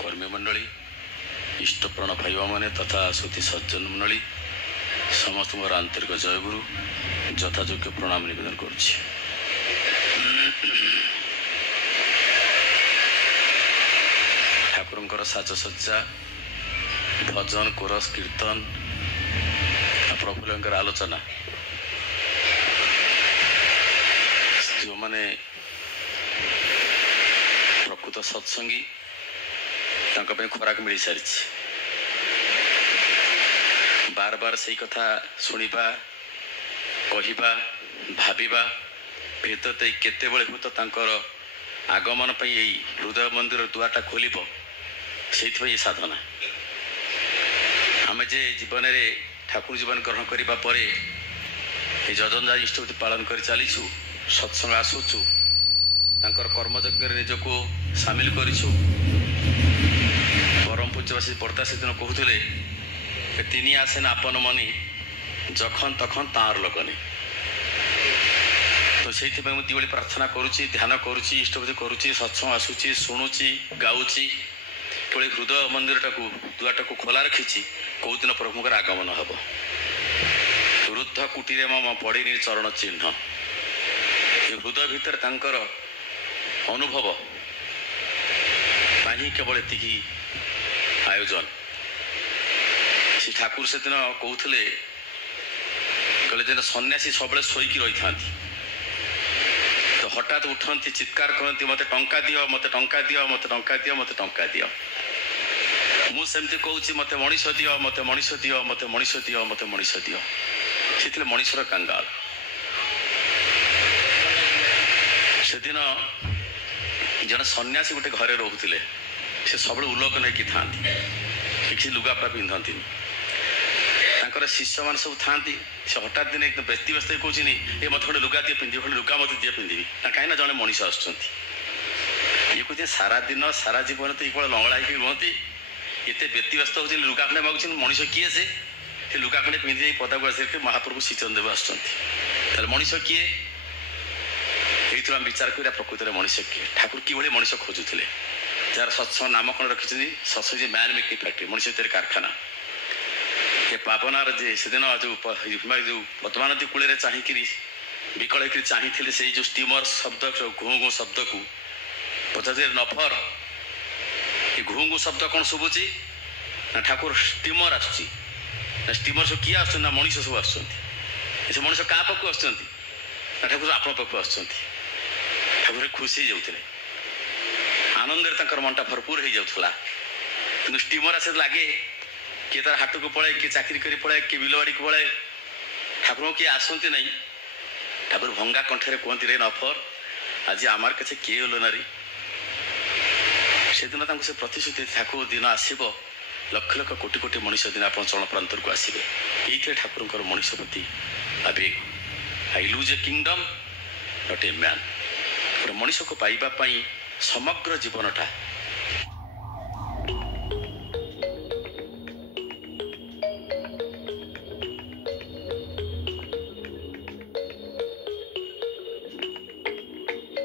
कर्मी मंडली इष्टप्राण भाई मैंने तथा सुधी सज्जन मंडली समस्त मोर आंतरिक जयगुरु यथायोग्य प्रणाम निवेदन करुच्ची। ठाकुरंकर साजसज्जा भजन कोरस कीर्तन प्रफुल्लंकर आलोचना जो माने प्रकृत सत्संगी खोराक मिल सारी बार बार से कथा शुणा कहवा भाविबा भेद दे केते हुए तो आगमन पर हृदय मंदिर दुआरटा खोल से साधना आम जे जीवन में ठाकुर जीवन ग्रहण करने पर जजनदार इष्टपति पालन कर चलीचु सत्संग आसुचु कर्मयज्ञ निजक सामिल करूँ। परम पूज्यवासी बर्ता से दिन कहते तीन आसे ना आपन मनी जखन तखन तार लगनी। तो से मुझे प्रार्थना करुच्ची ध्यान करुच्ची इष्टपति करुच्ची सत्संग आसूची शुणुची गाऊची केवल हृदय मंदिर टाक दुआर को खोला रखी कौ दिन प्रभुकर आगमन हम रुद्ध कुटीरे मम पड़ी चरण चिन्ह हृदय भितर तांकर अनुभव पानी केवल एति आयोजन से ठाकुर से दिन कहते कहले दिन सन्यासी सब शोक रही था तो हठात उठती चित्कार करती मत टंका दियो मत टंका दियो मत टंका दियो मत टंका दियो मुझे कहूँ मत मनीष दियो मत मनीष दियो मत मनीष दियो मत मनीष दियो से मनीषर कंगाल से दिन जन सन्यासी गोटे घरे रोते से सब उल्लोक नहीं था किसी लुगापड़ा पिंधती शिष्य मान सब था से हठात दिन एकदम व्यक्ति व्यस्त कौन ये मत गोटे लुगा दिए पिंधि गोटे लुगा मत दिए पिंधि कहीं जड़े मनीष ये कहते सारा दिन सारा जीवन तो ये लंगड़ा ही रुहति ये व्यक्ति व्यस्त हो लुगा खंडे मागुच मनीष किए से लुगा खंडे पिंधि पदा को आस महाप्रभु श्रीचरण देव आस मनीष किए ये आम विचार करा प्रकृत में मनीष किए ठाकुर कि मनीष खोजुले जार सत्संग नामकरण रखी सत्संग मैन मेकिंग फैक्ट्री मनीष तेरे कारखाना ये पापनार जे से दिन जो पद्मा नदी कूल चाहिए विकल होकर चाहिए से जो स्टीमर शब्द घू घू शब्द को पचास नफर ये घू घू शब्द कौन शुभुची ना ठाकुर स्टीमर आस स्टीमर सब किए आस मनीष सब आस मनीष क्या पाक आस ठाकुर आप पाक आस ठाकुर खुशी जाते आनंद मनटा भरपूर हो जाऊला कि स्टीमर आस लगे किए तार हाट को पड़े किए चाकरी कर पड़े किए बिलवाड़ी को पड़े ठाकुर किए आसती नहीं ठाकुर भंगा कंठे कहती रे नफर आज आमार के किए गल नारी से दिन से प्रतिश्रुति ठाकुर दिन आसब लक्ष लक्ष कोटि कोटि मनीष दिन आप चरण प्रांतर को आसबे ये ठाकुर मनीष प्रति आवेग I lose A kingdom not a man Manish को पाइबापी समग्र जीवनटा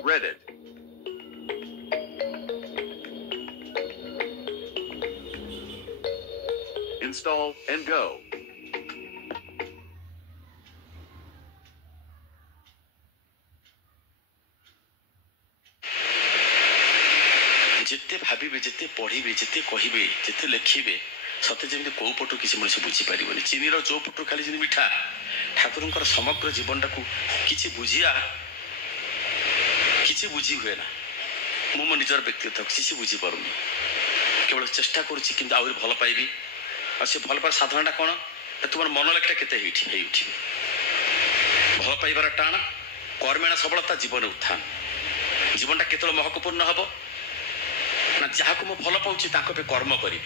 Reddit. Install and go. जिते भाविबे जिते पढ़िबे जिते कहिबे जिते लिखिबे सत्य जमी कौ पटू किसी मनुष्य बुझीपार चीनीर जो पटू खाली जी मिठा ठाकुर समग्र जीवनटा को किसी बुझिया किसी बुझी हुए ना मु मो निजर व्यक्तिगत किसी बुझी पारूनी केवल चेष्टा करुच्ची कि आहरी भल पाइबी और से भल पार साधनाटा कौन तुम मन लेखा के उठी भल पाइबार टाण कर्मेण सबलता जीवन उत्थान जीवनटा केत महत्वपूर्ण हम ना जहाँ को भल पाऊँ कर्म करी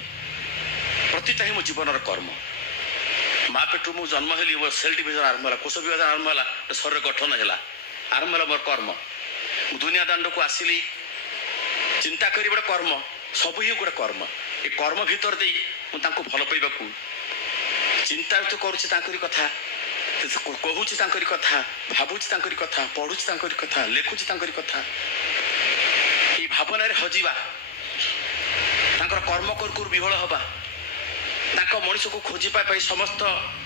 प्रतिटा ही मो जीवन कर्म माँ पेटू मु जन्म हेली मोर सेल डिविजन आरंभ है कोष विभाजन आरंभ है शरीर गठन है आरंभ है मोर कर्म दुनिया दांड को आसिली चिंता करी गोटे कर्म सब ही गोटे कर्म ये कर्म भीतर दे मुझे भल पाइबा चिंता तो करुँच कथा कहूँ कथा भावुची कथा पढ़ुची कथा लिखुची कथा ये भावना हजिबा ତାଙ୍କର କର୍ମ କରୁ କରୁ ବିହଳ ହବା, ତାଙ୍କ ମଣିଷକୁ ଖୋଜିବା ପାଇଁ ସମସ୍ତ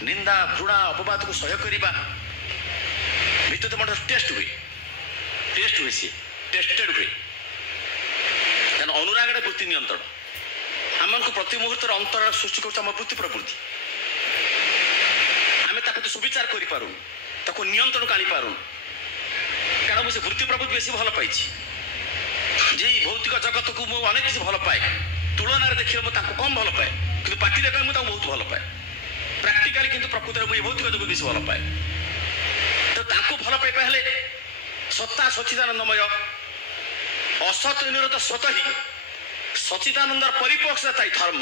ନିନ୍ଦା ଘୃଣା ଅପବାଦକୁ ସହ୍ୟ କରିବା ଭିତରେ ମଣିଷ ଟେଷ୍ଟ ହୁଏ ସିଏ ଟେଷ୍ଟେଡ୍ ହୁଏ। କାରଣ ଅନୁରାଗଟା ବୃତ୍ତି ନିୟନ୍ତ୍ରଣ। ଆମକୁ ପ୍ରତି ମୁହୂର୍ତ୍ତରେ ଅନ୍ତର ସୃଷ୍ଟି କରୁଛି ଆମ ବୃତ୍ତି ପ୍ରବୃତ୍ତି। ଆମେ ତା ପ୍ରତି ସୁବିଚାର କରିପାରୁନୁ, ତାକୁ ନିୟନ୍ତ୍ରଣକୁ ଆଣିପାରୁନୁ। କାରଣ ମୁଁ ସେ ବୃତ୍ତି ପ୍ରବୃତ୍ତି ବେଶୀ ଭଲ ପାଇଛି। ଯେ ଭୌତିକ ଜଗତକୁ ମୁଁ ଅନେକ କିଛି ଭଲ ପାଏ, ତୁଳନାରେ ଦେଖିଲେ ମୁଁ ତାଙ୍କୁ କମ୍ ଭଲ ପାଏ, କିନ୍ତୁ ପାଟିରେ କହେ ମୁଁ ତାଙ୍କୁ ବହୁତ ଭଲ ପାଏ। ପ୍ରାକ୍ଟିକାଲି କିନ୍ତୁ ପ୍ରକୃତରେ ମୁଁ ଏ ଭୌତିକ ଜଗତକୁ ବେଶୀ ଭଲ ପାଏ। ତ ତାଙ୍କୁ ଭଲ ପାଇବା ହେଲେ ସତ୍ତା ସଚ୍ଚିଦାନନ୍ଦମୟ ଅସତ ନିରୋଧ ସ୍ୱତ ହିଁ ସଚ୍ଚିଦାନନ୍ଦର ପରିପୋଷଣ ଥାଏ ଧର୍ମ।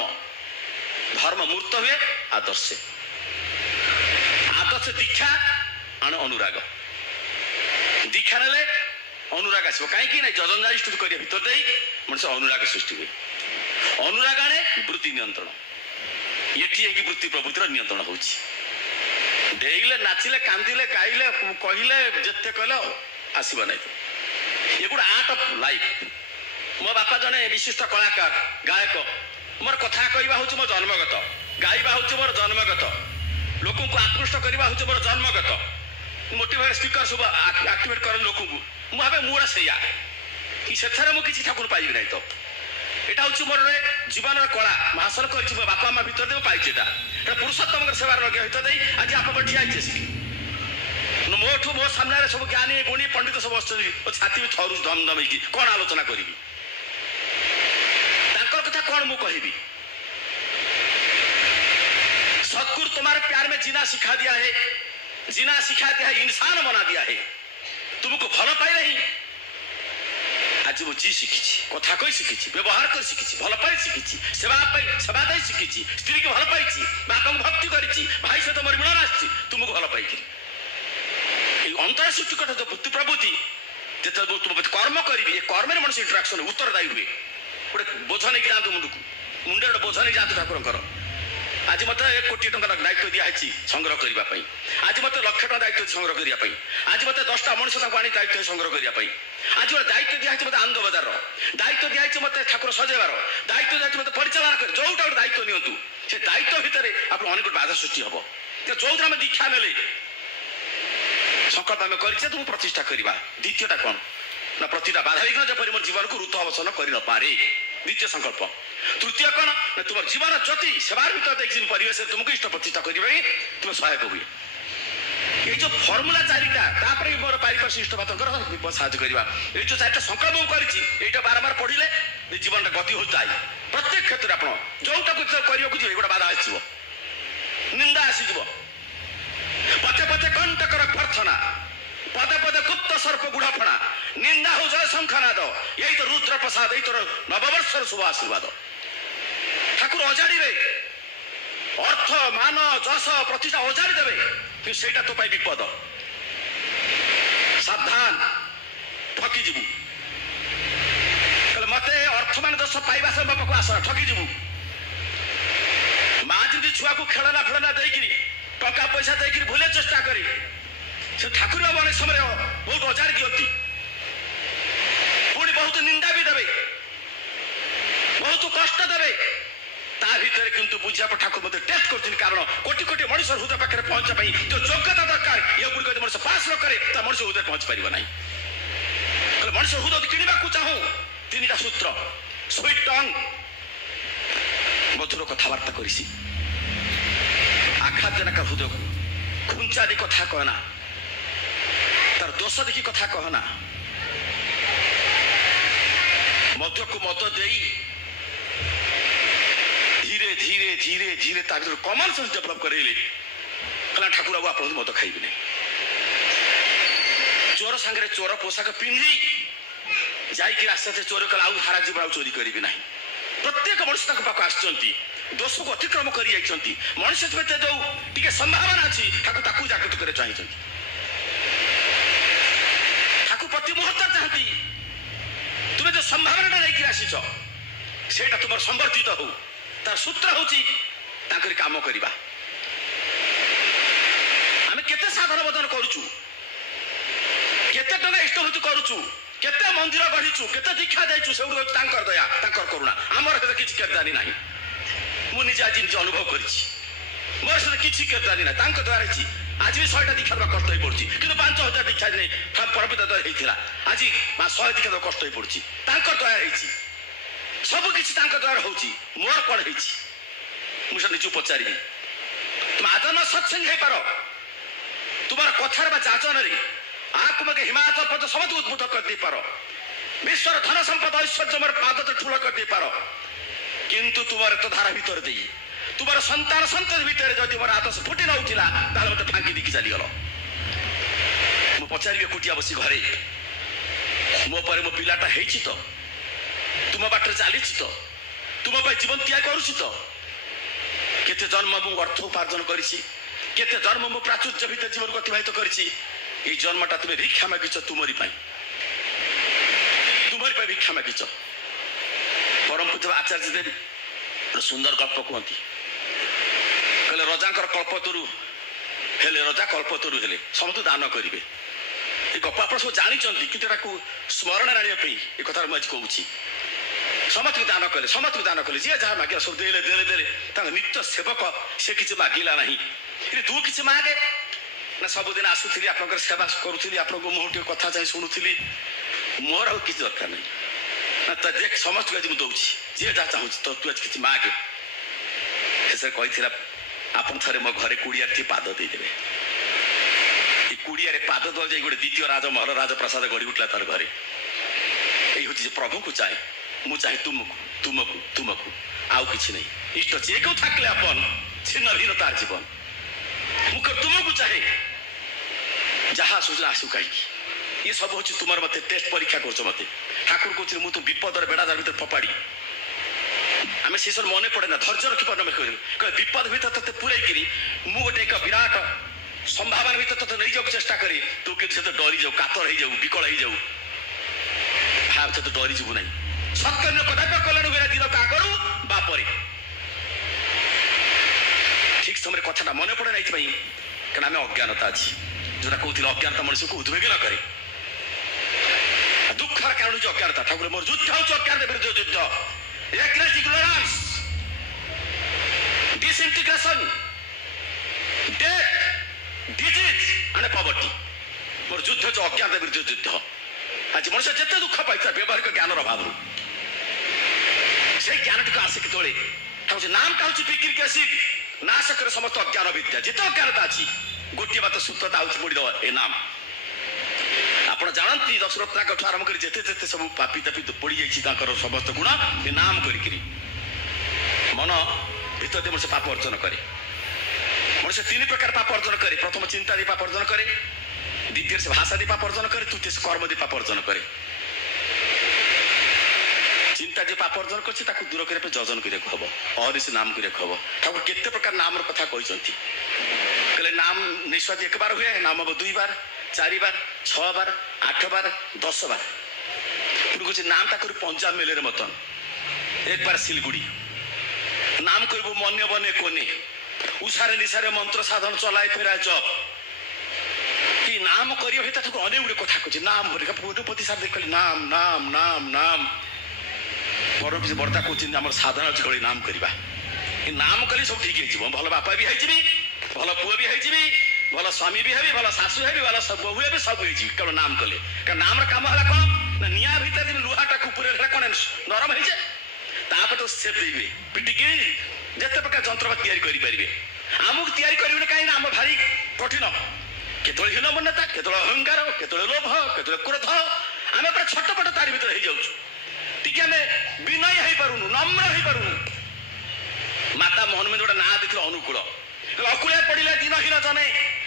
ଧର୍ମ ମୂର୍ତ୍ତ ହୁଏ ଆଦର୍ଶେ, ଆଦର୍ଶ ଦୀକ୍ଷା ଆଣେ ଅନୁରାଗ। ଦୀକ୍ଷା ନେଲେ ଅନୁରାଗ ଆସିବ। କାହିଁକି ନା ଯଜଞ୍ଜାଳି ସ୍ତୁତି କରିବା ଭିତରେ ଦେଇ ମଣିଷ ଅନୁରାଗ ସୃଷ୍ଟି ହୁଏ। ଅନୁରାଗ ଆଣେ ବୃତ୍ତି ନିୟନ୍ତ୍ରଣ। ଏଠି ହେଇକି ବୃତ୍ତି ପ୍ରବୃତ୍ତିର ନିୟନ୍ତ୍ରଣ ହଉଛି। ଡେଇଲେ ନାଚିଲେ କାନ୍ଦିଲେ ଗାଇଲେ କହିଲେ ଯେତେ କହିଲେ ଆସିବ ନାହିଁ। ଏ ଗୋଟେ ଆର୍ଟ ଅଫ୍ ଲାଇଫ୍। ମୋ ବାପା ଜଣେ ବିଶିଷ୍ଟ କଳାକାର ଗାୟକ। ମୋର କଥା କହିବା ହେଉଛି ମୋ ଜନ୍ମଗତ, ଗାଇବା ହେଉଛି ମୋର ଜନ୍ମଗତ, ଲୋକଙ୍କୁ ଆକୃଷ୍ଟ କରିବା ହେଉଛି ମୋର ଜନ୍ମଗତ। ମୋଟିଭେଟ୍ ସ୍ପିକର ସବୁ ଆକ୍ଟିଭେଟ୍ କରନ୍ତି ଲୋକଙ୍କୁ। ମୁଁ ଭାବେ ମୁଁ ସେଇଆ କି ସେଥିରେ ମୁଁ କିଛି ଠାକୁର ପାଇବି ନାହିଁ। ତ এটা হচ্ছে মোর জীবনের কলা। ମୁଁ ହାସଲ କରିଛି ମୋ ବାପା ମା ଭିତରେ ଦେଇ ପାଇଛି। ଏଟା ପୁରୁଷୋତ୍ତମଙ୍କର ସେବାରେ ଲଗେଇ ହଇତ ଦେଇ ଆଜି ଆପଣ ଠିଆ ହେଇଛି ଆସିକି। ମୋଠୁ ମୋ ସାମ୍ନାରେ ସବୁ ଜ୍ଞାନୀ ଗୁଣୀ ପଣ୍ଡିତ ସବୁ ବସିଛନ୍ତି। ମୋ ଛାତି ବି ଥରୁଛି ଧମ ଧମ ହେଇକି। କ'ଣ ଆଲୋଚନା କରିବି? ତାଙ୍କର କଥା କ'ଣ ମୁଁ କହିବି? सतगुरु तुम्हारे प्यार में जीना सिखा दिया है, जीना सिखा दिया है, इंसान बना दिया है। तुमको भल पाई नहीं आज वो जी शिखी, कथा कही शिखी, व्यवहार कर शिखी, भल पाई शिखी, सेवा दे शिखी, स्त्री को भल पाई, बापा को भक्ति करी, भाई सहित मोर मिलन आसी तुमको भल पाई। अंतर सृष्टि कथा जो वृत्ति प्रवृत्ति जो तुम कर्म करी कर्म मनुष्य इंटराक्शन उत्तरदायी हुए। गोटे बोझ नहीं जातु मुंडे गोटे बोझ नहीं जातु ठाकुर। आज मत 1 कोटी टंका दायित्व दिखाई संग्रह करने। आज मत लक्ष टका दायित्व संग्रह करने। आज मत 10टा मनुष्य आनी दायित्व संग्रह करने। आज गोटे दायित्व दिखाई मत आनंद बजार दायित्व दिखाई मत ठाकुर सजेबार दायित्व दिखाई मत परिचालन कर जोटा गोटे दायित्व नियंतु से दायित्व भितर आप अनेक बाधा सृष्टि हम। जो आम दीक्षा ने संकल्प आम कर प्रतिष्ठा करवा। द्वितीयटा कौन ना प्रतिटा बाधा विघ्न जपरी मोर जीवन को ऋतु अवसान कर नपे द्वितीय संकल्प। तृतीय कौन ना तुम जीवन ज्योति सेवार भर देखिए परिवेश तुमको इष्ट प्रतिष्ठा करने तुम सहायक हुए। ये जो फर्मुला 4टा मोर पारिपार्श्विक इष्ट बात साहय करवा। ये जो 4टा संकल्प मुझे बारंबार पढ़ले जीवन गति हो जाए। प्रत्येक क्षेत्र में आप जोटा करने को जी गोटे बाधा आसो निंदा आसीज पचे पचे कंटकर प्रार्थना पदे पदे गुप्त सर्प गुढ़ाफणा निंदा हो जय शंखनाद यही तो रुद्र प्रसाद यही तो नववर्षर शुभ आशीर्वाद। ठाकुर अजाड़ी अर्थ मान जस प्रतिष्ठा अजाड़ी देवे कि सेटा तो विपद। सावधान ठकी जीवु मत अर्थ मान जस पाइबा से पाक आस ठकी जीवु। माँ जी छुआ को खेलना फेलना देकर टका पैसा देकर भूले चेष्टा करी से ठाकुर बाबू अनेक समय बहुत अजाड़ी दिखती पुणी बहुत निंदा भी देवे बहुत कष्ट देवे ता भीतर किंतु बुझा ठाकुर मत टेस्ट कर। कारण कोटी कोटी मनुष्य हृदय पाखे पहुंचा जो योग्यता दरकार ये गुड़िक मनुष्य पास न करे मनुष्य हृदय पहुंच पार ना। मनुष्य हृदय किणवा चाहूँ 3टा सूत्र स्वीट टंग मधुर कथबार्ता कर आघात देना हृदय को खुंचा दी कथा कहना तार दोष देखी कथा कहना मद को मत दे धीरे धीरे धीरे धीरे कमन सेंस डेभलप करेले कहला ठाकुर बाबू आप मद खाइबे नहीं। चोर सांगे चोर पोशाक पिंधि जाइए आस्ते आस्ते चोर कला सारा जीवन चोरी करी ना। प्रत्येक मनुष्य पाक आसुँच दोष को अतिक्रम कर मनुष्य जो टी संभावना अच्छी ठाकुर जागृत कर चाहिए। ठाकुर प्रति मुहूर्त चाहती तुम्हें जो संभावना लेकिन आसीच से तुम संवर्धित हो तार सूत्र हूँ काम करवा। आम केते साधन बदन करुचु केते टंका इष्टभूति करुचु केते मंदिर गढ़ीचु केते दीक्षा देचु से तांकर दया तांकर करुणा आमर हेते किछि केदानी नाही मु निजे आज निजे अनुभव करिछि मोर से किछि केदानी नाही तांकर द्वारा छि आज भी 100टा दीक्षा कष्ट होई पड़छि किंतु 5000 दीक्षा नै परबित दया हेतिला आज 100 दीक्षा कष्ट होई पड़छि तांकर दया हेछि सब किछि तांकर द्वारा होछि मोर कोन हेछि मु से निजु पचारिबि तुम आदन सत्संग हे पारो तुम्हारा कथार बा जाचन रे आपको मगे हिमाचल प्रदेश सब उद्भूत कर दे पारो विश्वर धन संपद ऐश्वर्य मोर पाद तो ठुल कर दे पारो किंतु तुम्हारे तो धारा भीतर दे तुम्हारा संतान संतति भीतर जदि मोर हाथ से फुटी न उठिला ताले मते फांकी दिकी चली गलो मु पचारिबे कुटिया बसी घरे मो पर मो पिलाटा हेछि तो तुम बाटर चालिछि तो तुम पे जीवन त्याग करूछि तो केते जन्म मु अर्थ उपार्जन करिछि केते जन्म मु प्राचुर्य भीतर जीवन अतिबाहित करिछि এই জন্মটা তুমি ভিক্ষা মাগিছ তুমরি পাই ভিক্ষা মাগিছ পরম পূজ্য আচার্য দেব সুন্দর গল্প কুহতি কলে রজাঙ্কর কল্পতরু হেলে রজা কল্পতরু হেলে সমস্ত দান করিবে এই গপ আপনার সব জানিছন্তি কিন্তু এটাকে স্মরণ আনিবা পাই এই কথা মু আজ কହୁছি ସମସ୍ତଙ୍କୁ ଦାନ କଲେ ସମସ୍ତଙ୍କୁ ଦାନ କଲେ ଯିଏ ଯାହା ମାଗିଲା ସବୁ ଦେଲେ ଦେଲେ ଦେଲେ ତାଙ୍କ ନିତ୍ୟ ସେବକ ସେ କିଛି ମାଗିଲା ନାହିଁ ତୁ କିଛି ମାଗେ ना सबुदिन आसुली आप सेवा करुली आप मुँह टे कथा चाहे शुणुली मोर आ कि दरकार नहीं ना तो देख समस्त आज मुझे दूसरी जी जहाँ चाहूँ तो तू आज कि मागे शेष कही आप थे मो घरे कुड़िया पाद देदेवे कुड़िया पाद दल जा गोटे द्वितीय राजमहल राजप्रसाद गढ़ी उठला तार घरे ये हूँ प्रभु को चाहे मु चाहे तुमको तुमको तुमको आउ कि नहीं इष्ट जे क्यों थकले अपन छिन्न भिन्न तार जीवन मुख तुमको चाहे जहाँ सूचना आसू कहीं ये सब हूँ तुम मत टेस्ट परीक्षा कर मत ठाकुर कह मुझे विपदर बेड़ादार भर पपाड़ी आम से सब मन पड़े ना धैर्य रखिपार विपद भर ते पूराई मु गोटे एक विराट संभावना भर ते नहीं जाऊ चेष्टा करी तू कि डरी जाऊ कातर हो जाऊ विकल हो जाऊ भाव से तो डरी जीवु ना सत्कर्म कदापि कल्याण हुए दिन का करू बापरे ठीक समय कथा मन पड़े ना कारण आम अज्ञानता अच्छी जोटा कहते अज्ञानता मनुष्य को उद्वेग न करे दुखर कारण हूँ अज्ञानता ठाकुर मोर युद्ध हूँ अज्ञान विरुद्ध युद्ध ignorance disintegration death disease and poverty मोर युद्ध हूँ अज्ञान विरुद्ध युद्ध आज मनुष्य जिते दुख पाई व्यवहारिक ज्ञान अभाव से ज्ञान टी आसे केतले नाम का हूँ पिक्रिक एसिड नाश करे समस्त अज्ञान विद्या जिते अज्ञानता अच्छी गोटे बात सूत्रता मुड़ीद ए नाम आप जानती दशरथ नाक आरंभ कर जिते जिते सब पापी तापी पड़ जाइए समस्त गुण ए नाम करी मन भीतर मनुष्य पाप अर्जन करे मनुष्य 3 प्रकार पाप अर्जन करे प्रथम चिंता दे पाप अर्जन करे द्वितीय से भाषा दे पाप अर्जन करे तृतीय से कर्म दे पाप अर्जन करे चिंता जो पाप अर्जन कर दूर करने जजन करने हम अहरी से नाम करने हम ठाकुर केते प्रकार नाम कथा कहते कहले नाम निस्वादी 1 बार हुए नाम हम 2 बार 4 बार 6 बार 8 बार 10 बार कुछ नाम ताकर पंजाब मेले मतन 1 बार सिलगुड़ी नाम कर मन बने कोने उषारे निशारे मंत्र साधन चलाए फेरा जब कि नाम करियो हेता ठाकुर अनेक गुड़े कथा कहते नाम गुरुपति सार देख नाम नाम नाम नाम परम बर्ता कहते आम साधना अच्छे कल नाम करवा नाम कले सब ठीक हो भल बापा भी होगी भल पुआ भी होगी भल स्वामी भी हेबी भल शाशु हेबी भल बहु हेबी सब हो केवल नाम कले नाम काम है कौन ना निआ भर लुहाटा पूरे कौन नरम हो जाए तापर तो सेप देवे पिटिकी जिते प्रकार जंत्रपात या आमको या कहीं आम भारी कठिन केत हीन मनता केत अहंकार केत लोभ केत क्रोध आम पूरा छटपट तार भर हो जाऊँ टी आम विनय हो पारूनु नम्र हो पारूनु माता मोहन में गोटे ना देखिए अनुकूल अकूल पड़े दिनहीन जने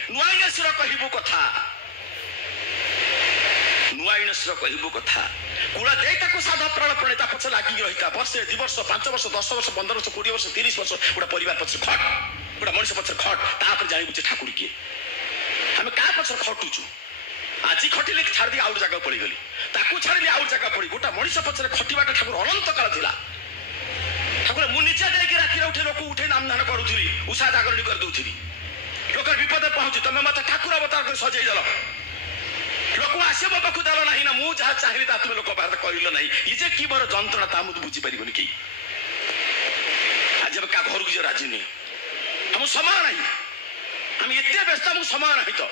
नुआईनेश्वर कहबू कथा नुआईनेश्वर कहबू कथा कूल दे साधा प्राण प्रणेता पक्ष लगी रही वर्षे 2 वर्ष 5 वर्ष 10 वर्ष 15 वर्ष 20 वर्ष 30 वर्ष गोटे परिवार पक्ष खट गोटे मनुष्य पक्ष खट तापर जानबू ठाकुर किए आम क्या पक्ष खटुचु आज खटिले छाड़ी आउट जगह पड़ गली ताकू छाड़ी आउट जगह पड़ी गोटा मनुष्य पक्ष खटिवाटा ठाकुर अनंत काल था ठाकुर मुझे जाकि राति उठे लोक उठे नाम दान करूली उषा जागरणी कर दूसरी लोक विपद पहुंची तुम मत ठाकुर अवतार कर सजई देल लोक ପାଖକୁ ଆସିବ ମୋ ପାଖକୁ ଦେଲ ନାହିଁ ନା ମୁଁ ଯାହା ଚାହିଁଲି ତା ତୁମେ ଲୋକ ପାଖରେ କହିଲ ନାହିଁ। ଇଏ ଯେ କି ମୋର ଯନ୍ତ୍ରଣା ତା ମୁଁ ବୁଝିପାରିବନି କେହି। ଆଜି ଆମେ କାହା ଘରକୁ ଯିଏ ରାଜି ନୁହେଁ, ଆମକୁ ସମୟ ନାହିଁ, ଆମେ ଏତେ ବ୍ୟସ୍ତ ଆମକୁ ସମୟ ନାହିଁ। ତ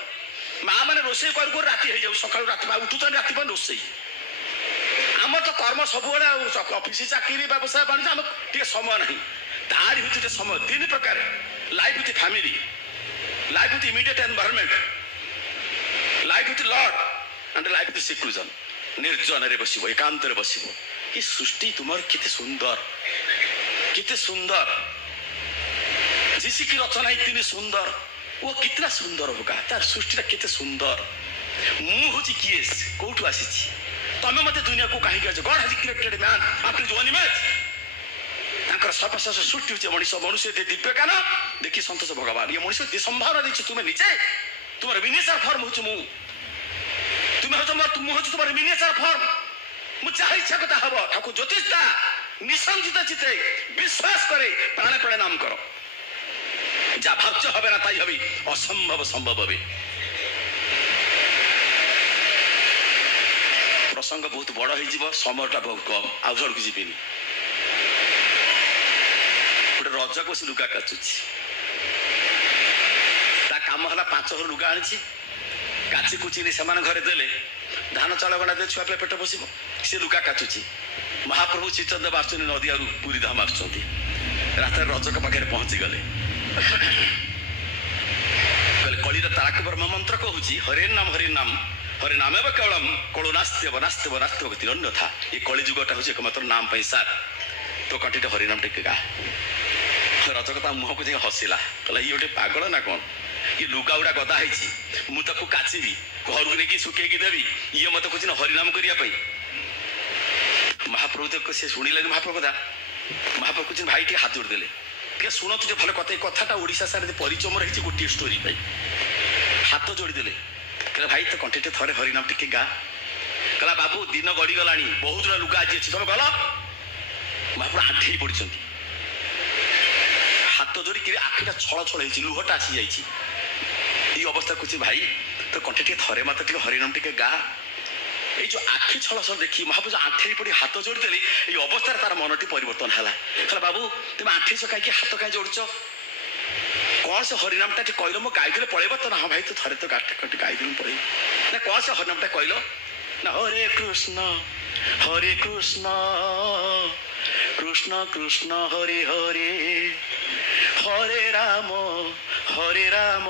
ମା ମାନେ ରୋଷେଇ କରୁ କରୁ ରାତି ହେଇଯାଉ, ସକାଳୁ ରାତି ଉଠୁଛନ୍ତି ରାତି ପାଇଁ ରୋଷେଇ। ଆମର ତ କର୍ମ ସବୁବେଳେ ଆଉ ଅଫିସ ଚାକିରି ବ୍ୟବସାୟ ବାଣିଜ୍ୟ, ଆମର ଟିକେ ସମୟ ନାହିଁ। ତାରି ଭିତରେ ସମୟ ତିନି ପ୍ରକାର, life with family, life with immediate environment, life with lord and life with seclusion. ନିର୍ଜନରେ ବସିବ, ଏକାନ୍ତରେ ବସିବ। ଏ ସୃଷ୍ଟି ତୁମର କେତେ ସୁନ୍ଦର, କେତେ ସୁନ୍ଦର। जिसी की रचना इतनी सुंदर, वो कितना सुंदर होगा, तार सृष्टिटा केते सुंदर। मु होची किएस कोठु आसीची, तमे मते दुनिया को काहे गज। God has created man after his own image. तांकर सर्वश्रेष्ठ सृष्टि होची मनुष्य। मनुष्य दे दिव्य ज्ञान देखि संतोष भगवान। ये मनुष्य दे संभावना देछि तुमे निजे, तुमर मिनिएचर फॉर्म होची मु, तुमे हो तुम होची तुमर मिनिएचर फॉर्म। मु चाहे इच्छा कथा हबो ठाकुर ज्योतिष दा निसंजित चित्ते विश्वास करे प्राणे प्राणे नाम करो। যা ভাবছ হবে না তাই হবে, অসম্ভব সম্ভব হবে। প্রসঙ্গ বহুত বড় হয়ে সময়টা বহুত কম, আউ সড়ক যাবিনি। গোটে রজক বসে লুগা কাচুছি, তা কাম হল 5 ঘর লুগা আনিছি, কাচি কুচিনি সেমানে ঘরে দেলে, ধান চাউল গড়া দিয়ে ছুয়া পেট বসিব, সে লুগা কাচুছি। মহাপ্রভু চিত্তদেব আসছেন নদী আর পুরী ধাম আসছেন। রাতের রজক পাখে পৌঁছি গলে, কলির তারাক ব্রহ্ম মন্ত্র কହୁଛି হরে নাম হরে নাম এব কেবলম কলো নাস্তেব নাস্তেব নাস্তেব গতি অন্যথা। এই কলি যুগটা হচ্ছে একমাত্র নাম পাই সার। তো কটিটা হরি নাম টিকে গা। রজক তা মুহଁକୁ ଯାଇ ହସିଲା, କହିଲା ଇଏ ଗୋଟେ ପାଗଳ ନା କ'ଣ, ଇଏ ଲୁଗା ଗୁଡ଼ା ଗଦା ହେଇଛି, ମୁଁ ତାକୁ କାଚିବି, ଘରକୁ ନେଇକି ଶୁଖେଇକି ଦେବି, ଇଏ ମତେ କହୁଛି ନା ହରିନାମ କରିବା ପାଇଁ। ମହାପ୍ରଭୁ ତ ସେ ଶୁଣିଲେନି ମହାପ୍ରଭୁ କଥା। ମହାପ୍ରଭୁ କହୁଛନ୍ତି ଭାଇ ଟିକେ ହାତ ଯୋଡ଼ିଦେଲେ, ଟିକେ ଶୁଣନ୍ତୁ ଯେ ଭଲ କଥା। ଏ କଥାଟା ଓଡ଼ିଶା ସାରା ପରିଚମର ହେଇଛି ଗୋଟିଏ ଷ୍ଟୋରି ପାଇଁ। ହାତ ଯୋଡ଼ିଦେଲେ, କହିଲା ଭାଇ ତ କଣ୍ଠେଟେ ଥରେ ହରିନାମ ଟିକେ ଗା। କହିଲା ବାବୁ ଦିନ ଗଡ଼ିଗଲାଣି, ବହୁତ ଲୁଗା ଆଜି ଅଛି, ତମେ ଗଲ। ମହାପ୍ରଭୁ ଆଣ୍ଠେଇ ପଡ଼ିଛନ୍ତି, ହାତ ଯୋଡ଼ିକିରି ଆଖିଟା ଛଳ ଛଳ ହେଇଛି, ଲୁହଟା ଆସି ଯାଇଛି। ଏଇ ଅବସ୍ଥା କହୁଛି ଭାଇ ତ କଣ୍ଠେ ଟିକେ ଥରେ ମତେ ଟିକେ ହରିନାମ ଟିକେ ଗା। এই যে আখি ছলছল দেখি মহাপ্রভু আঁঠেই পড়ি হাত যোড়িদেলে, এই অবস্থায় তার মনটি পরিবর্তন হলা। বাবু তুমি আঁঠেইছ কাইকি, হাত কাই যোড়ছ, কଣ সে হরিনামটা টি কইল, মো গাইদেলে পড়াইব তো না। হ্যাঁ ভাই তো থরে তো গাঁটি গাইদেলে পড়াইব না। কଣ সে হরিনামটা কইল না, হরে কৃষ্ণ কৃষ্ণ কৃষ্ণ হরে হরে, হরে রাম রাম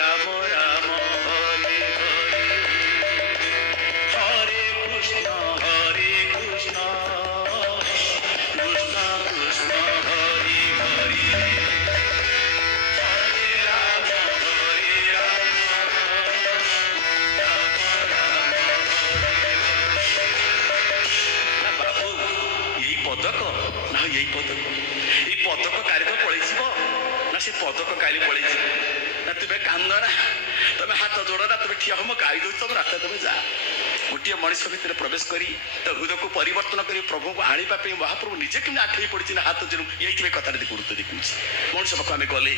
রাম হরে হরে, হরে কৃষ্ণ কৃষ্ণ কৃষ্ণ হরে হরে, হরে রাম না। বাবু এই পদক না, এই পদক, এই পদক কারিক পড়েছিল না, সে পদক কালি পড়েছিল না। তুমি কান্দ না, তুমি হাত যোড় না, তুমি ঠিয়া হম গাই দৌছ, তবে রাস্তা তুমি যা। গোটিଏ ମଣିଷ ଭିତରେ ପ୍ରବେଶ କରି ତା ହୃଦୟକୁ ପରିବର୍ତ୍ତନ କରି ପ୍ରଭୁଙ୍କୁ ଆଣିବା ପାଇଁ ମହାପ୍ରଭୁ ନିଜେ କେମିତି ଆଠେଇ ପଡ଼ିଛି ନା ହାତ ଯୋଡୁ। ଏଇଥିପାଇଁ କଥାଟା ଗୁରୁତ୍ୱ ଦେଖୁଛି। ମଣିଷ ପାଖକୁ ଆମେ ଗଲେ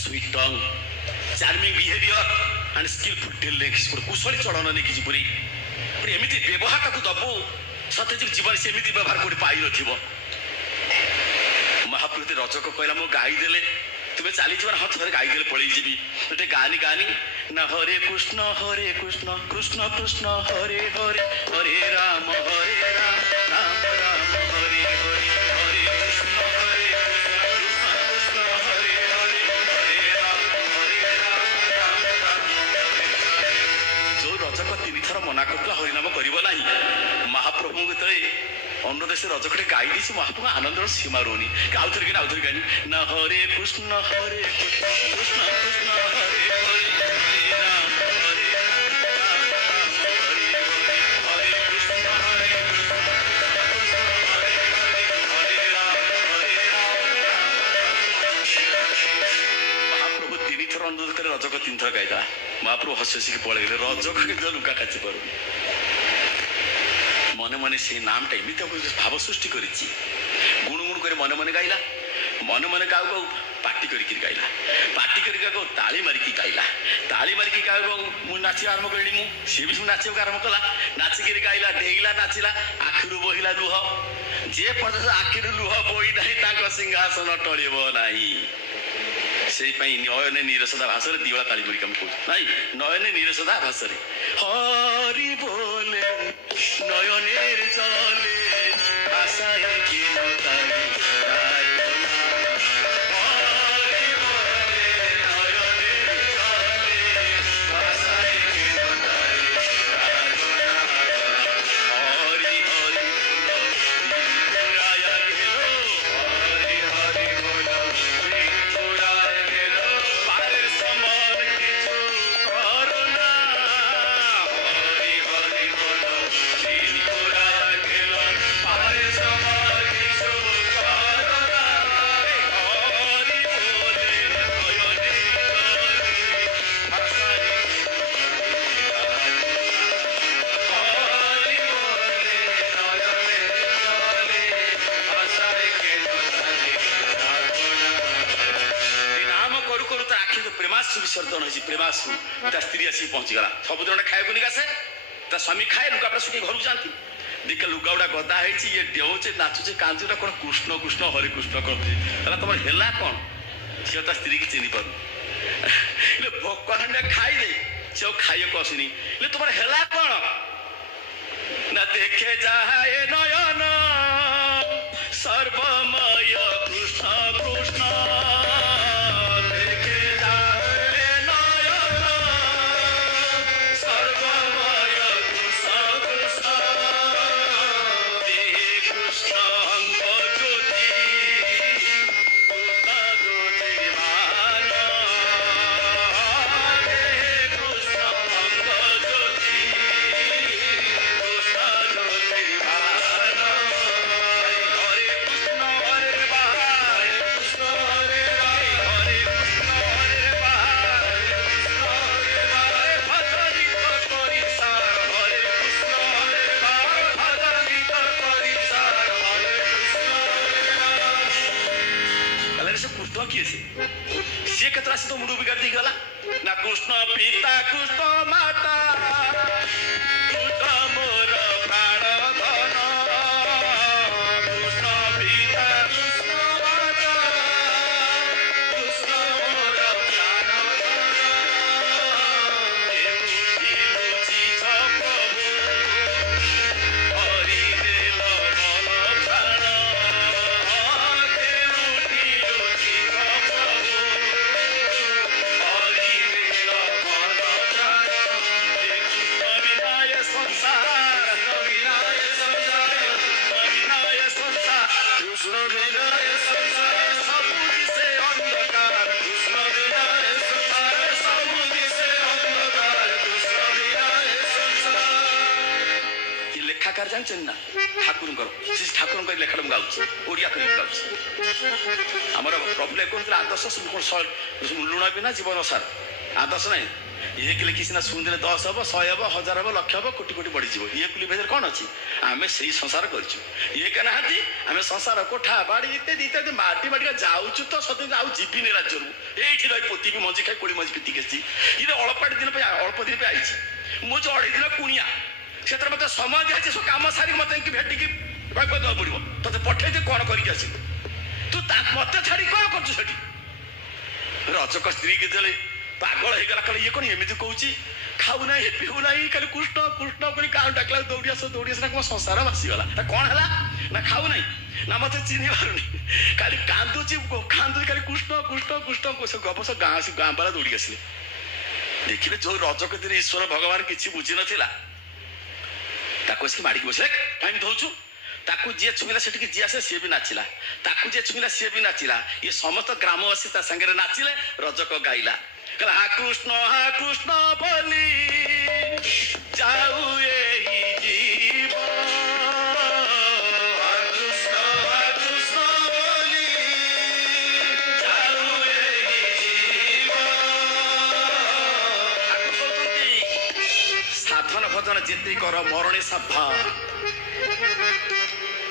sweet tongue, charming behaviour and skillful tellings, କୁଶଳୀ ଚଳନ ନେଇକି ଯିବୁରି, ଏମିତି ବ୍ୟବହାର ତାକୁ ଦବୁ ସତେ ଯେ ଜୀବନ ସେମିତି ବ୍ୟବହାର କୋଉଠି ପାଇନଥିବ। ମହାପ୍ରଭୁ ରଜକ କହିଲା ମୁଁ ଗାଇଦେଲେ তুমি চালিଯିବ না, ହଁ ଥରେ ଗାଇଦେଲେ ପଳେଇ ଯିବି। ଗୋଟେ ଗାନି ଗାନି ନା, ହରେ କୃଷ୍ଣ କୃଷ୍ଣ କୃଷ୍ଣ ହରେ ହରେ, ହରେ ରାମ ରାମ ରାମ ହରେ ହରେ, ହରେ କୃଷ୍ଣ କୃଷ୍ଣ ହରେ ହରେ, ହରେ ରାମ ରାମ ରାମ। ଯୋଉ ରଜକ 3 ଥର ମନା କରୁଥିଲା ହରିନାମ କରିବ ନାହିଁ, ମହାପ୍ରଭୁଙ୍କୁ ଯେତେବେଳେ অন্য দেশে রজকটে গাই দিয়েছি, মহাপ্রভু আনন্দের সীমা রହୁনি। আউথরে গানি না, হরে কৃষ্ণ কৃষ্ণ কৃষ্ণ হরে হরে, হরে রাম হরে রাম হরে হরে, হরে কৃষ্ণ হরে হরে, হরে রাম মহাপ্রভু 3 থর অনুরোধ করে রজক 3 থর গাইলা। মহাপ্রভু হসি হসিকি পড়ে গেলে, রজক কিন্তু লুকা কাচি পারুনি। মনে মনে সেই নামটা এমনি ভাব সৃষ্টি করেছি, গুণগুণ করে মনে মনে গাইলা। মনে মনে গাও গাও पार्टी करके गाइला पार्टी करके ताली मारिकी गाइला ताली मारिकी गाइब मु नाच आरंभ करी मु सी भी नाच आरंभ कला नाचिकी गाइला डेइला नाचिला आखिरु बहिला लुह जे पर्यंत आखिरु लुह बोई नहीं सिंहासन टळिब नहीं से नयने नीरसदा भाषा दिवाला ताली मरिकम कह नाई नयने नीरसदा भाषा हरि बोले नयने जले आशा के नताली विसर्जन हो प्रेमासु ता स्त्री आसी पहुंचीगला सबुदिन खाए नहीं आसे ता स्वामी खाए लुगापड़ा सुखी घर जाती देखे लुगा गुड़ा गदा है ये डेउचे नाचुचे कांजुरा कौन कृष्ण कृष्ण हरे कृष्ण कहते तुम है कौन सी ता स्त्री की चिन्ह पार भोक खाईदे से खाइए कसुनी तुम है कौन ना देखे जाए नयन सर्वमय कृष्ण कृष्ण सी केतरा से तो मुंडू बिगाड़ दी गला ना कृष्ण पिता कृष्ण माता कृष्ण मोर प्राण धन कृष्ण पिता कृष्ण माता कृष्ण मोर प्राण जानते ना ठाकुर ठाकुर लेखा गाँव ओडिया गाँव आमर प्रभु कौन आदर्श लुण बिना जीवन सार आदर्श ना ये लिखी सीना शुणिले 10 हम 100 हम 1000 हम लक्ष हम कोटी कोटी बढ़ी ये कुली भेद कौन अच्छी आम से संसार कर आम संसार कोठा बाड़ी इत्यादि इत्यादि माटी माटी जाऊँ तो सत्य आउ जीविनी राज्य ये रही पोती मंजी खाई कोड़ी मंजी पिटिक ये अल्प दिन अल्प दिन आई मुझे 2.5 दिन कुणिया से मत समय दिखाई सब कम सारी मत भेटिकी देवा पड़ो ते पठे दे कौन कर तू मत छाड़ी कौन कर रजक स्त्री के पागल हो गला कल ये कौन एमती कौच खाऊ ना हेपी हो ना खाली कृष्ण कृष्ण कर गाँव डाकला दौड़ी आस ना मो संसार भासीगला कौन है ना खाऊ ना ना मत चिन्ह पारुनी खाली कांदुची खाली कृष्ण कृष्ण कृष्ण गप गाँ बाला दौड़ी आसिले देखिए जो रजक दिन ईश्वर भगवान किसी बुझी नाला माड़ी बस टाइम दौचु ताकू जी छुईला से जी आसे सी भी नाचिला ताकू जी छुईला सी भी नाचिला ये समस्त ग्रामवासी सागर नाचिले रजक गाइला कहला हा कृष्ण बोली जाऊ एही जीवन साधन भजन जिते कर मरणे सभा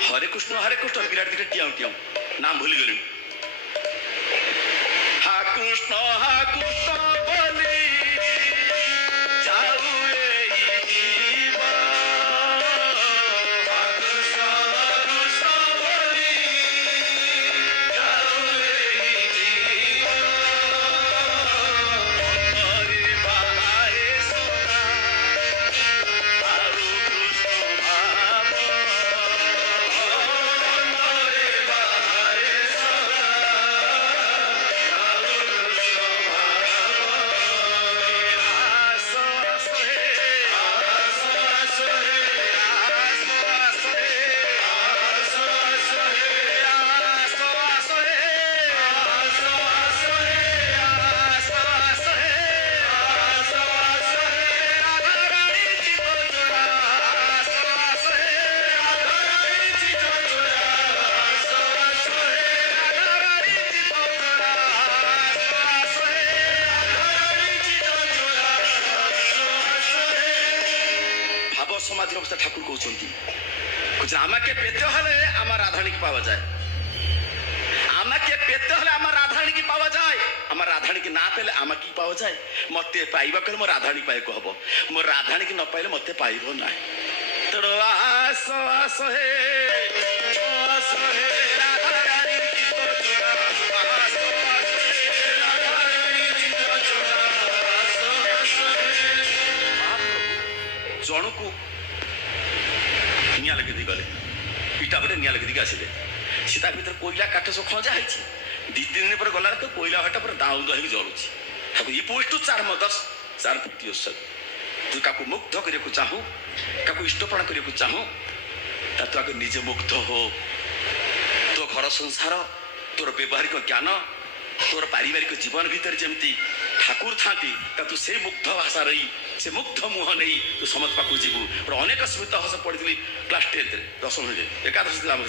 हरे कृष्ण विराट दिखे टियाऊ टियाऊ नाम भूली गली कृष्ण बोली जाऊ एई जीवन। कृष्ण कृष्ण बोली जाऊ एई जीवन। अंतरे बाहरे सोना आरु कृष्ण भाव। अंतरे बाहरे सोना आरु कृष्ण भाव। आस आस हे आस आस हे आस आस हे आस आस हे आस आस हे आस आस हे आस आस हे आस आस हे राधा रानी चित चोरा। आस आस हे राधा रानी चित चोरा। आस आस हे राधा रानी चित चोरा। आस आस हे राधा रानी चित चोरा। आस आस हे भाव समाधि अवस्था ठाकुर कहते कुछ आमाके पेत हले आमा राधाणी की पावा जाए। आमाके पेत हले आमा राधाणी की पावा जाए। आमा राधाणी की ना पेले आमा की पावा जाए। मते पाइबा कले मो राधाणी पाइको हबो। मो राधाणी की न पाइले मते पाइबो नाही। तेणु आस आस हे आस हे राधा रानी चित चोरा। आस आस हे राधा रानी चित चोरा। आस आस हे जणକୁ निया लगे गले इटा गोटे निया लगे आसिले सी ता भीतर कोईला काठ सब खंजा होती 2-3 दिन पर गला तो कोईला भाटा पर दाउ दही जलुची ताको ई पोस्ट 4 मदस 4 फुटी ओस तू काको मुग्ध करे को चाहू काको इष्टपण करे को चाहू ता तू आगे निजे मुग्ध हो। तो घर संसार तोर व्यवहारिक ज्ञान तोर पारिवारिक जीवन भीतर जमती ठाकुर थांती ता तू से मुग्ध भाषा रही से मुग्ध मुह नहीं तू समझ पाकू जीवु। और अनेक स्मृत हस पढ़ी क्लास 10 दशम एकादश दिला से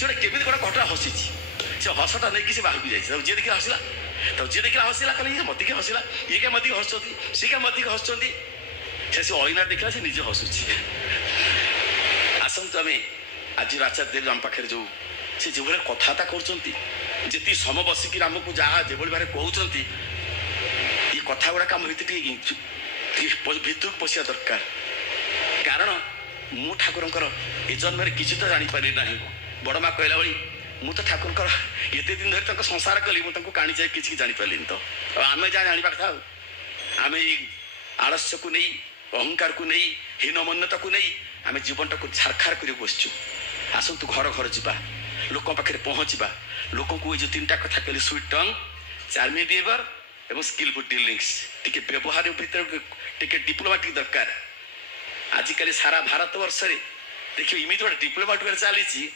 गोटे केमी गोटे घटना हसी से हसटा नहीं से बाहर जाए जी देखिए हसला तो जी देखिए हसला कहले मत के हसला ये क्या मत हसुँच सी क्या मत हसुँच से अइना देखला से निजे हसुची। आसतु आम आज आचार्य देव आम पाखे जो से जो भाई कथबार्ता कर सम बसिक आमको जहाँ जो भाई कहते ये कथा गुड़ाक आम भितर पशिया दरकार। कारण मु ठाकुर ए जन्म किसी तो जापारि ना बड़ माँ कहला भाई मु तो ठाकुर एत दिन धरी संसार कली मुझे काणी जाए किसी जापारि तो आम जहाँ जाना कथा आम आलस्य को नहीं अहंकार को नहीं हीनमन्यता को नहीं आम जीवन टाक छारखार कर बसचु। आसतु घर घर जा लोक पाखे पहुँचा लोक को जो 3टा कथा कहली स्वीट टंग चार्मिंग बिहेवियर एवं स्किलफुल डीलिंग्स टिके व्यवहार भीतर टिके डिप्लोमेटिक दरकार। आजिकल सारा भारत वर्ष में देखिए इमित गोटे डिप्लोमेटिक वे चली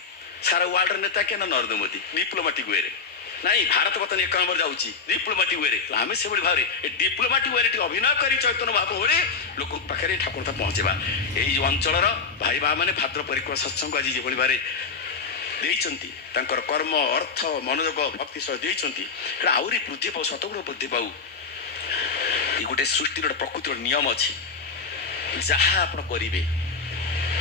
सारा वर्ल्ड नेता क्या नरेंद्र मोदी डिप्लोमेटिक वे नहीं भारत बर्तमान 1 नंबर जाऊँगी डिप्लोमेटिक वे आम से भाव में डिप्लोमेटिक वे अभिनय कर चैतन्य भाव में लोक पाखे ठाकुर पहुँचा यही अंचल भाई बा मैंने भाद्र परिक्रमा सत्संग आज जो भाव देइचंती तांकर कर्म अर्थ मनोयोग भक्ति सह देइचंती आउरी वृद्धि पाऊ शतगुण वृद्धि पाऊ। ये गोटे सृष्टि प्रकृतिर नियम अच्छी जहाँ आप करेंगे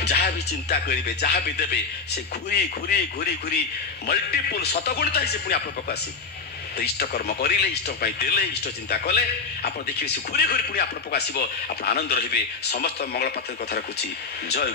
जहाँ भी चिंता करेंगे जहाँ भी देवे से घूरी घूरी घूरी घूरी मल्टीपुल शतगुणित तो से पुणी आप पाक आस तो इष्ट कर्म करें इष्ट देले इष्ट चिंता कले आप देखिए से घूरी घूरी पुणी आप पाक आस आप आनंद रे समस्त मंगल पात्र कथा रखुची। जय।